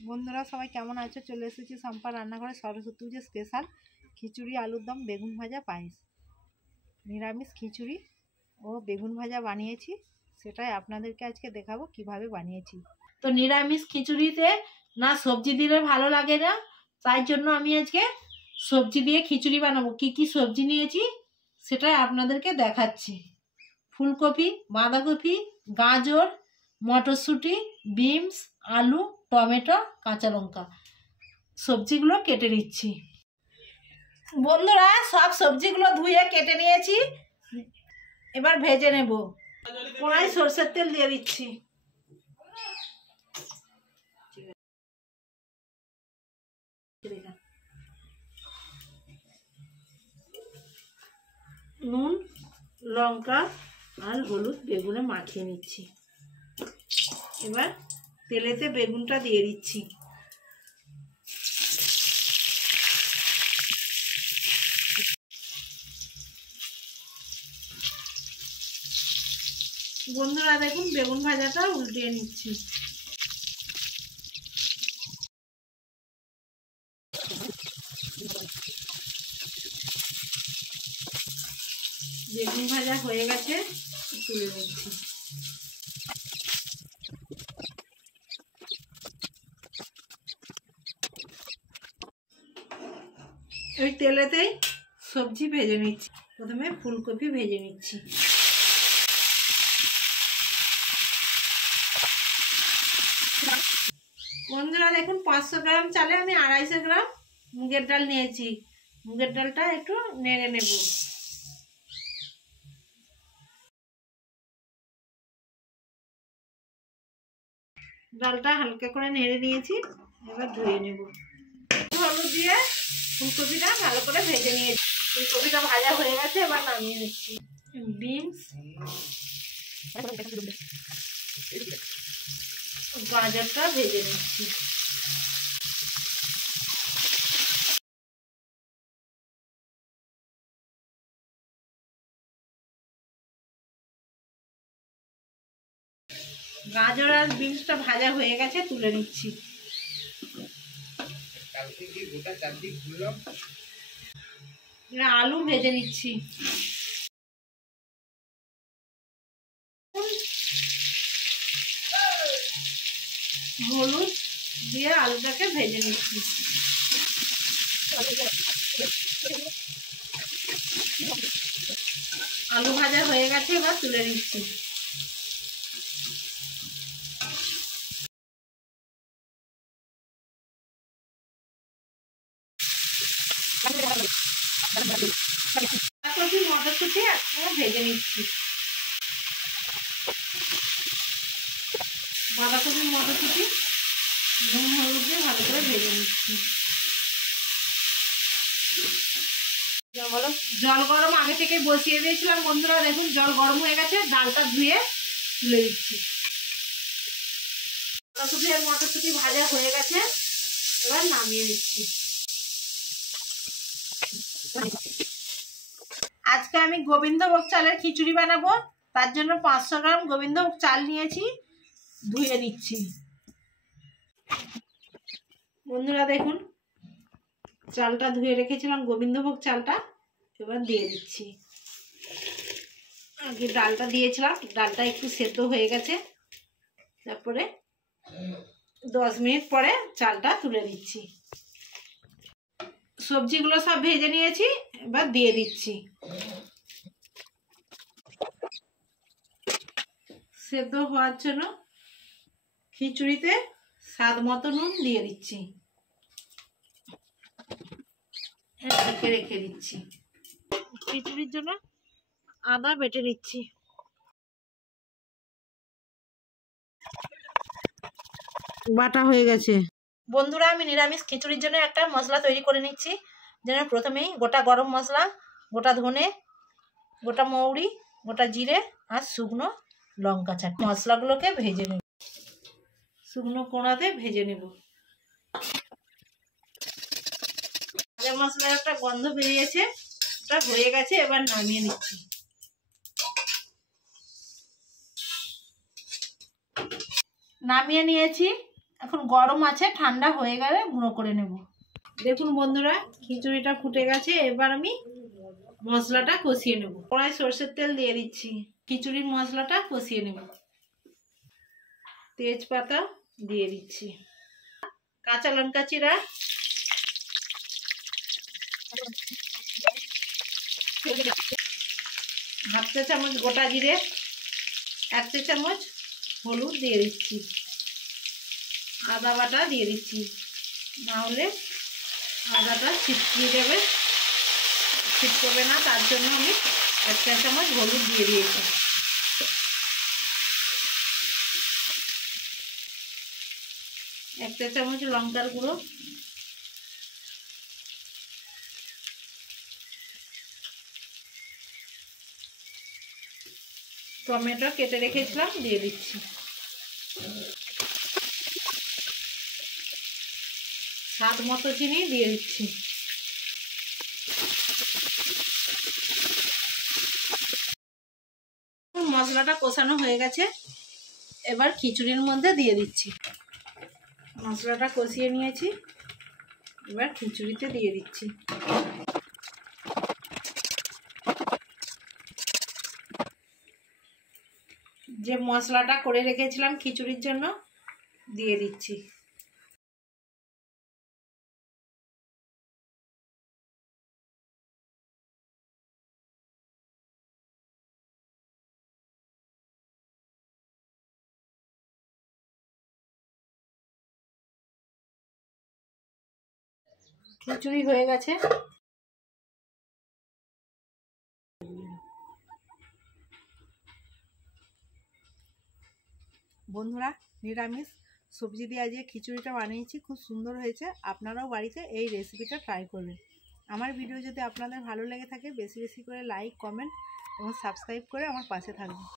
বন্ধুরা সবাই কেমন আছো? চলে এসেছি সম্পা রান্নাঘরে সরস্বতী পুজো স্পেশাল খিচুড়ি, আলুর দম, বেগুন ভাজা, পায়েস। নিরামিষ খিচুড়ি ও বেগুন ভাজা বানিয়েছি, সেটাই আপনাদেরকে আজকে দেখাবো কিভাবে বানিয়েছি। তো নিরামিষ খিচুড়িতে না সবজি দিলে ভালো লাগে না, তাই জন্য আমি আজকে সবজি দিয়ে খিচুড়ি বানাবো। কি কি সবজি নিয়েছি সেটাই আপনাদেরকে দেখাচ্ছি। ফুলকপি, বাঁধাকপি, গাজর, মটরশুঁটি, বিনস, আলু, টমেটো, কাঁচা লঙ্কা সবজিগুলো কেটে নিচ্ছি। বন্ধুরা সব সবজিগুলো ধুয়ে কেটে নিয়েছি, এবার ভেজে নেব। কড়াই সরষের তেল দিয়ে দিচ্ছি। নুন, লঙ্কা আর হলুদ বেগুনে মাখিয়ে নিচ্ছি। এবার তেলেতে বেগুনটা দিয়ে দিচ্ছি। বন্ধুরা দেখুন বেগুন ভাজাটা উল্টিয়ে নিচ্ছি। বেগুন ভাজা হয়ে গেছে, তুলে নিচ্ছি। ওই তেলেতেই সবজি ভেজে নিচ্ছি। প্রথমে ফুলকপি ভেজে নিচ্ছি। বন্ধুরা দেখুন 500 গ্রাম চালে আমি 250 গ্রাম মুগের ডাল নিয়েছি। মুগের ডালটা একটু নেড়ে নেব। ডালটা হালকা করে নেড়ে নিয়েছি, এবার ধুয়ে নেব। হলুদ দিয়ে ফুলকপিটা ভালো করে ভেজে নিয়েছি। ফুলকপিটা ভাজা হয়ে গেছে, এবার নামিয়ে নিচ্ছি। বিনস, গাজরটা ভেজে নিচ্ছি। গাজর আর বিনসটা ভাজা হয়ে গেছে, তুলে নিচ্ছি। আলু ভেজে নিচ্ছি। হলুদ দিয়ে আলুটাকে ভেজে নিচ্ছি। আলু ভাজা হয়ে গেছে, এবার তুলে নিচ্ছি। মটরশুঁটি একদম ভেজে নিচ্ছি। বাঁধাকপি, মটরশুঁটি নুন হলুদ দিয়ে ভালো করে ভেজে নিচ্ছি। জল গরম আগে থেকে বসিয়ে দিয়েছিলাম। বন্ধুরা দেখুন জল গরম হয়ে গেছে, ডালটা ধুয়ে তুলে দিচ্ছি। বাঁধাকপি আর মটরশুঁটি ভাজা হয়ে গেছে, এবার নামিয়ে নিচ্ছি। আজকে আমি গোবিন্দভোগ চালের খিচুড়ি বানাবো, তার জন্য 500 গ্রাম গোবিন্দভোগ চাল নিয়েছি, ধুয়ে নিচ্ছি। বন্ধুরা দেখুন চালটা ধুয়ে রেখেছিলাম, গোবিন্দভোগ চালটা এবার দিয়ে দিচ্ছি। আগে ডালটা দিয়েছিলাম, ডালটা একটু সেদ্ধ হয়ে গেছে, তারপরে 10 মিনিট পরে চালটা তুলে দিচ্ছি। সবজিগুলো সব ভেজে নিয়েছি, এবার দিয়ে দিচ্ছি। সেদ্ধ হওয়ার জন্য খিচুড়িতে স্বাদ মতো নুন দিয়ে দিচ্ছি, ঢেকে রেখে দিচ্ছি। খিচুড়ির জন্য আদা বেটে নিচ্ছি। বাটা হয়ে গেছে। বন্ধুরা আমি নিরামিষ খিচুড়ির জন্য একটা মশলা তৈরি করে নিচ্ছি। যেন প্রথমেই গোটা গরম মশলা, গোটা ধনে, গোটা মৌরি, গোটা জিরে আর শুকনো লঙ্কা চাটি মশলাগুলোকে ভেজে নেব। শুকনো কোড়াতে ভেজে নেব। ভাজা মশলার একটা গন্ধ বেরিয়েছে, এটা হয়ে গেছে, এবার নামিয়ে নিচ্ছি। নামিয়ে নিয়েছি, এখন গরম আছে, ঠান্ডা হয়ে গেলে গুঁড়ো করে নেব। দেখুন বন্ধুরা, খিচুড়িটা ফুটে গেছে। এবার আমি মশলাটা কষিয়ে নেব। কড়াই সরষের তেল দিয়ে দিচ্ছি। খিচুড়ির মশলাটা কষিয়ে নেব। তেজপাতা দিয়ে দিচ্ছি, কাঁচা লঙ্কা চিরা, হাফ চা চামচ গোটা জিরে, 1 চা চামচ হলুদ দিয়ে দিচ্ছি, আদা বাটা দিয়ে দিচ্ছি, না হলে আদাটা ছিটকিয়ে যাবে, ছিটকবে না, তার জন্য আমি 1 চা চামচ হলুদ দিয়ে দিয়েছি। এক চা চামচ লঙ্কার গুঁড়ো, টমেটো কেটে রেখেছিলাম দিয়ে দিচ্ছি, স্বাদ মতো চিনি দিয়ে দিচ্ছি। মশলাটা কষানো হয়ে গেছে, এবার খিচুড়ির মধ্যে দিয়ে দিচ্ছি। মশলাটা কষিয়ে নিয়েছি, এবার খিচুড়িতে দিয়ে দিচ্ছি। যে মশলাটা করে রেখেছিলাম খিচুড়ির জন্য দিয়ে দিচ্ছি। খিচুড়ি হয়ে গেছে। বন্ধুরা, নিরামিষ সবজি দিয়ে আজকে খিচুড়িটা বানিয়েছি, খুব সুন্দর হয়েছে। আপনারাও বাড়িতে এই রেসিপিটা ট্রাই করবেন। আমার ভিডিও যদি আপনাদের ভালো লেগে থাকে বেশি বেশি করে লাইক, কমেন্ট এবং সাবস্ক্রাইব করে আমার পাশে থাকবেন।